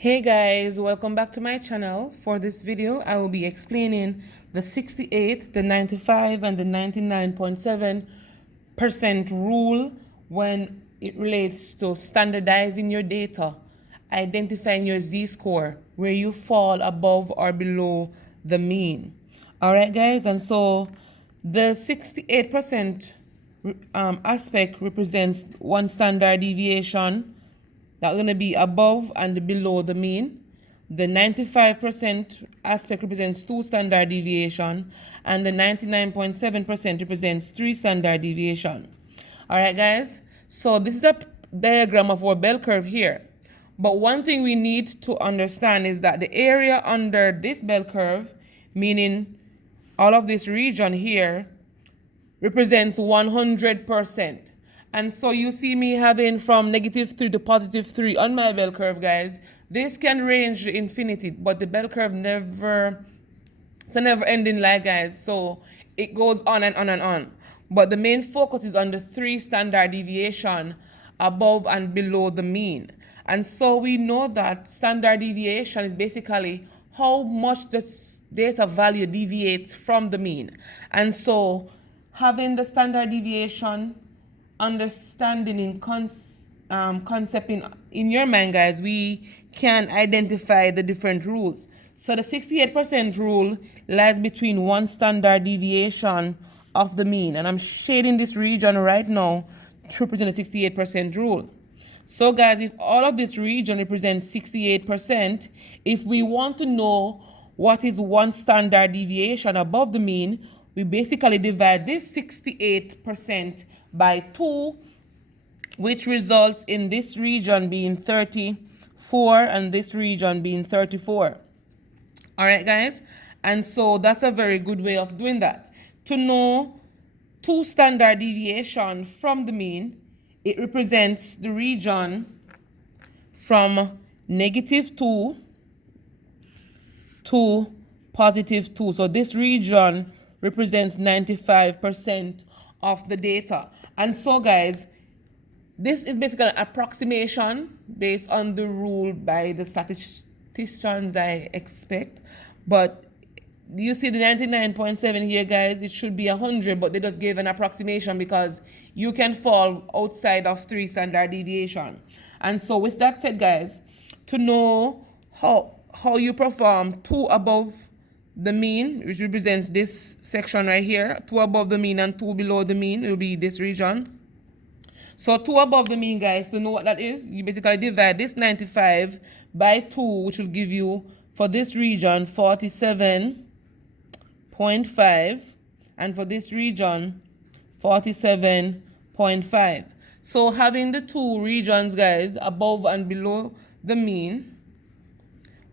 Hey guys, welcome back to my channel. For this video, I will be explaining the 68, the 95, and the 99.7% rule when it relates to standardizing your data, identifying your z-score, where you fall above or below the mean. All right, guys, and so the 68% aspect represents one standard deviation that's going to be above and below the mean. The 95% aspect represents 2 standard deviation, and the 99.7% represents 3 standard deviation. All right, guys. So this is a diagram of our bell curve here. But one thing we need to understand is that the area under this bell curve, meaning all of this region here, represents 100%. And so you see me having from -3 to +3 on my bell curve, guys. This can range to infinity, but the bell curve it's a never ending line, guys. So it goes on and on and on. But the main focus is on the 3 standard deviation above and below the mean. And so we know that standard deviation is basically how much the data value deviates from the mean. And so having the standard deviation understanding in concept in your mind, guys, we can identify the different rules. So the 68% rule lies between 1 standard deviation of the mean, and I'm shading this region right now to represent the 68% rule. So guys, if all of this region represents 68%, if we want to know what is 1 standard deviation above the mean, we basically divide this 68% by 2, which results in this region being 34 and this region being 34. All right, guys? And so that's a very good way of doing that. To know 2 standard deviation from the mean, it represents the region from -2 to +2. So this region represents 95% of the data. And so, guys, this is basically an approximation based on the rule by the statisticians, I expect. But you see the 99.7 here, guys, it should be 100, but they just gave an approximation because you can fall outside of 3 standard deviation. And so with that said, guys, to know how you perform 2 above the mean, which represents this section right here, 2 above the mean and 2 below the mean, it will be this region. So 2 above the mean, guys, to know what that is, you basically divide this 95 by 2, which will give you, for this region, 47.5, and for this region, 47.5. So having the 2 regions, guys, above and below the mean,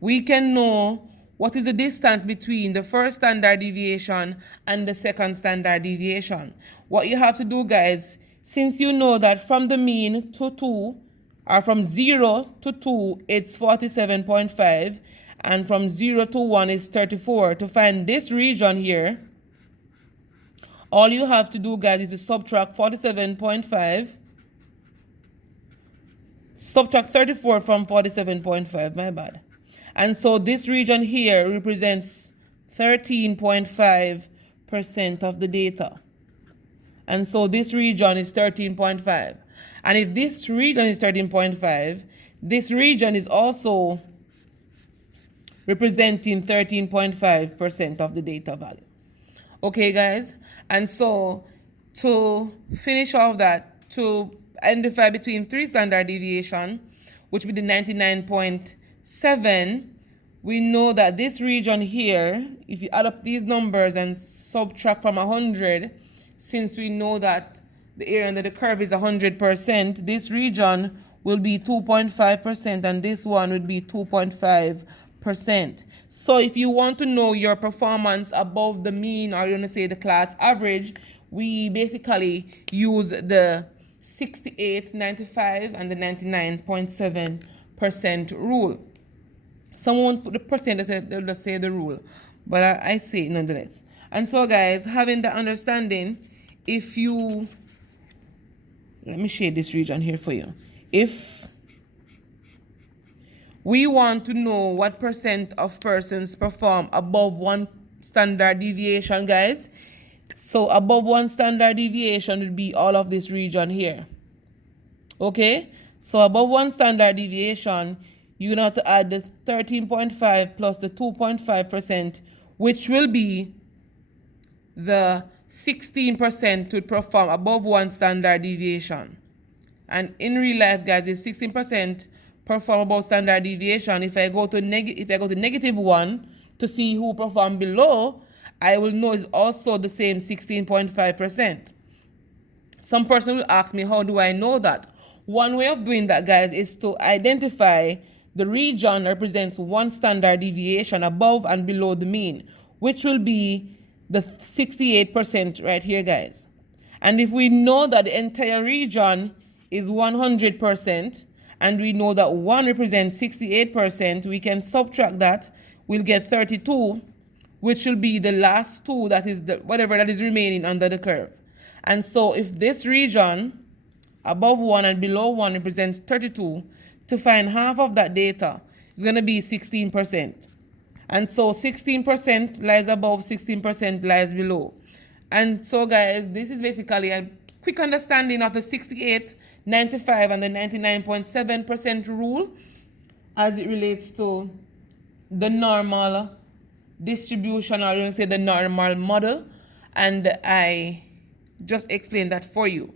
we can know what is the distance between the first standard deviation and the second standard deviation. What you have to do, guys, since you know that from the mean to 2, or from 0 to 2, it's 47.5, and from 0 to 1 is 34. To find this region here, all you have to do, guys, is to subtract 47.5, subtract 34 from 47.5, my bad. And so this region here represents 13.5% of the data. And so this region is 13.5. And if this region is 13.5, this region is also representing 13.5% of the data value. Okay, guys? And so to finish off that, to identify between 3 standard deviation, which would be the 99.7, we know that this region here, if you add up these numbers and subtract from 100, since we know that the area under the curve is 100%, this region will be 2.5% and this one would be 2.5%. So if you want to know your performance above the mean, or you want to say the class average, we basically use the 68, 95, and the 99.7% rule. Someone put the percent, they'll just say the rule, but I say it nonetheless. And so, guys, having the understanding, if you, let me shade this region here for you. If We want to know what percent of persons perform above one standard deviation, guys. So above one standard deviation would be all of this region here. Okay, so above one standard deviation, you're going to have to add the 13.5 plus the 2.5%, which will be the 16% to perform above one standard deviation. And in real life, guys, if 16% perform above standard deviation, if I go to -1 to see who perform below, I will know it's also the same 16.5%. Some person will ask me, how do I know that? One way of doing that, guys, is to identify the region represents one standard deviation above and below the mean, which will be the 68% right here, guys. And if we know that the entire region is 100%, and we know that 1 represents 68%, we can subtract that. We'll get 32, which will be the last 2, that is whatever that is remaining under the curve. And so if this region above 1 and below 1 represents 32, to find half of that data is going to be 16%. And so 16% lies above, 16% lies below. And so, guys, this is basically a quick understanding of the 68, 95, and the 99.7% rule as it relates to the normal distribution, or you can say the normal model. And I just explained that for you.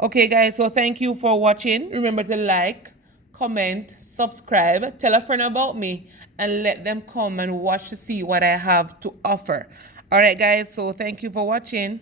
Okay, guys, so thank you for watching. Remember to like, comment, subscribe, tell a friend about me, and let them come and watch to see what I have to offer. All right, guys, so thank you for watching.